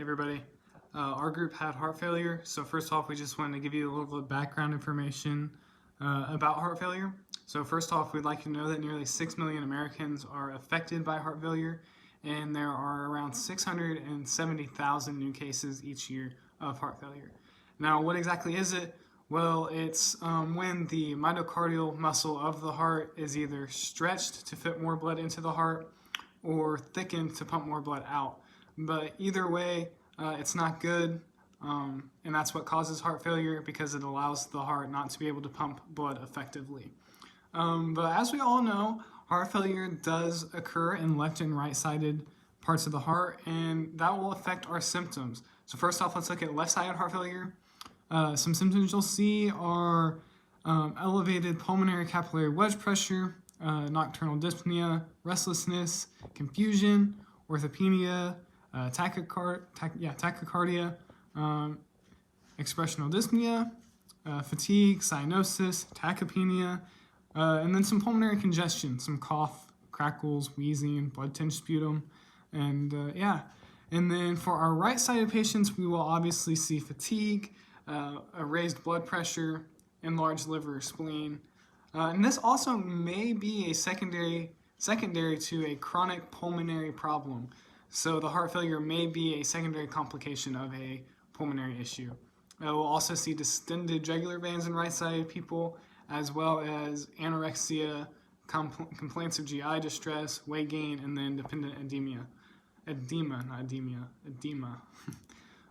Hey everybody, our group had heart failure, so first off we just wanted to give you a little bit of background information about heart failure. So first off, we'd like you to know that nearly 6 million Americans are affected by heart failure, and there are around 670,000 new cases each year of heart failure. Now, what exactly is it? Well, it's when the myocardial muscle of the heart is either stretched to fit more blood into the heart or thickened to pump more blood out. But either way, it's not good, and that's what causes heart failure because it allows the heart not to be able to pump blood effectively. But as we all know, heart failure does occur in left and right-sided parts of the heart, and that will affect our symptoms. So first off, let's look at left-sided heart failure. Some symptoms you'll see are elevated pulmonary capillary wedge pressure, nocturnal dyspnea, restlessness, confusion, orthopnea, tachycardia, expressional dyspnea, fatigue, cyanosis, tachypnea, and then some pulmonary congestion, some cough, crackles, wheezing, blood-tinged sputum, and And then for our right-sided patients, we will obviously see fatigue, a raised blood pressure, enlarged liver or spleen. And this also may be a secondary to a chronic pulmonary problem. So the heart failure may be a secondary complication of a pulmonary issue. We'll also see distended jugular veins in right-sided people, as well as anorexia, complaints of GI distress, weight gain, and then dependent edema.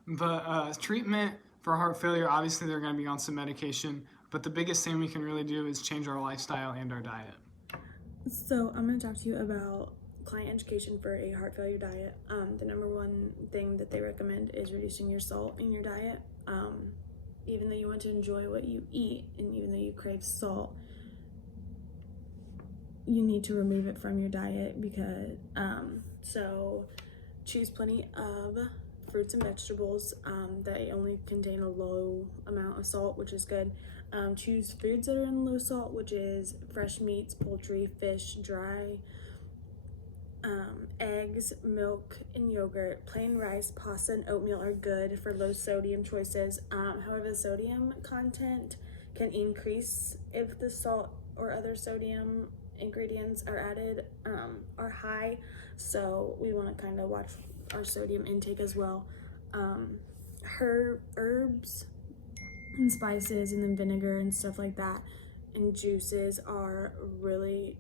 But treatment for heart failure, obviously they're going to be on some medication, but the biggest thing we can really do is change our lifestyle and our diet. So I'm going to talk to you about client education for a heart failure diet. The number one thing that they recommend is reducing your salt in your diet. Even though you want to enjoy what you eat, and even though you crave salt, you need to remove it from your diet because so choose plenty of fruits and vegetables that only contain a low amount of salt, which is good. Choose foods that are in low salt, which is fresh meats, poultry, fish, dry, eggs, milk, and yogurt. Plain rice, pasta, and oatmeal are good for low sodium choices. However, the sodium content can increase if the salt or other sodium ingredients are added are high, so we want to kind of watch our sodium intake as well. Herbs and spices, and then vinegar and stuff like that, and juices are really,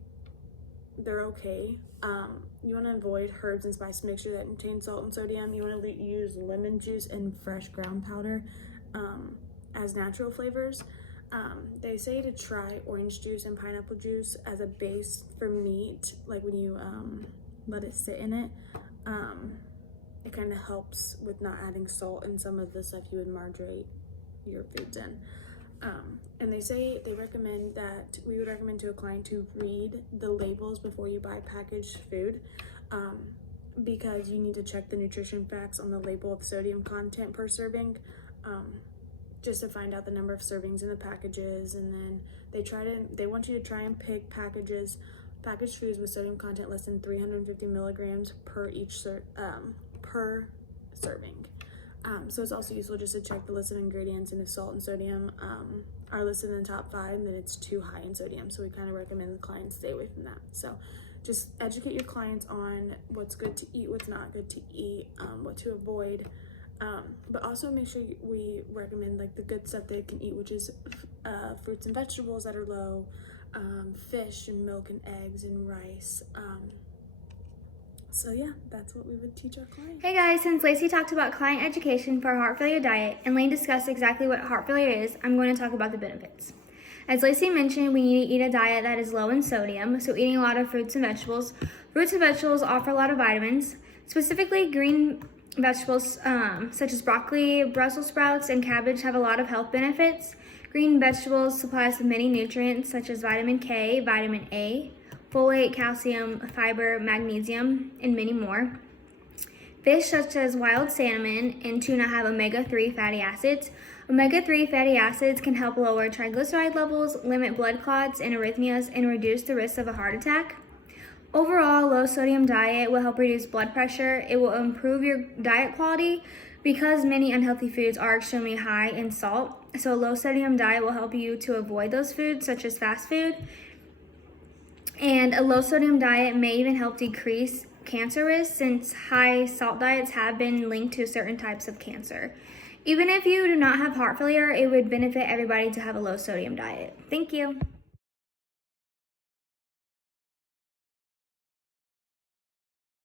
they're okay. You want to avoid herbs and spices, make sure that contain salt and sodium. You want to use lemon juice and fresh ground powder as natural flavors. They say to try orange juice and pineapple juice as a base for meat, like when you let it sit in it. It kind of helps with not adding salt in some of the stuff you would margarate your foods in. And they recommend that we would recommend to a client to read the labels before you buy packaged food, because you need to check the nutrition facts on the label of sodium content per serving, just to find out the number of servings in the packages. And then they want you to try and pick packaged foods with sodium content less than 350 milligrams per serving. So it's also useful just to check the list of ingredients, and if salt and sodium are listed in the top 5, then it's too high in sodium. So we kind of recommend the clients stay away from that. So just educate your clients on what's good to eat, what's not good to eat, what to avoid. But also make sure we recommend like the good stuff they can eat, which is fruits and vegetables that are low, fish and milk and eggs and rice. So yeah, that's what we would teach our clients. Hey guys, since Lacey talked about client education for a heart failure diet and Lane discussed exactly what heart failure is, I'm going to talk about the benefits. As Lacey mentioned, we need to eat a diet that is low in sodium, so eating a lot of fruits and vegetables. Fruits and vegetables offer a lot of vitamins, specifically green vegetables such as broccoli, Brussels sprouts, and cabbage have a lot of health benefits. Green vegetables supply us with many nutrients such as vitamin K, vitamin A, folate, calcium, fiber, magnesium, and many more. Fish such as wild salmon and tuna have omega-3 fatty acids. Omega-3 fatty acids can help lower triglyceride levels, limit blood clots and arrhythmias, and reduce the risk of a heart attack. Overall, low sodium diet will help reduce blood pressure. It will improve your diet quality because many unhealthy foods are extremely high in salt. So a low sodium diet will help you to avoid those foods such as fast food. And a low sodium diet may even help decrease cancer risk since high salt diets have been linked to certain types of cancer. Even if you do not have heart failure, it would benefit everybody to have a low sodium diet. Thank you.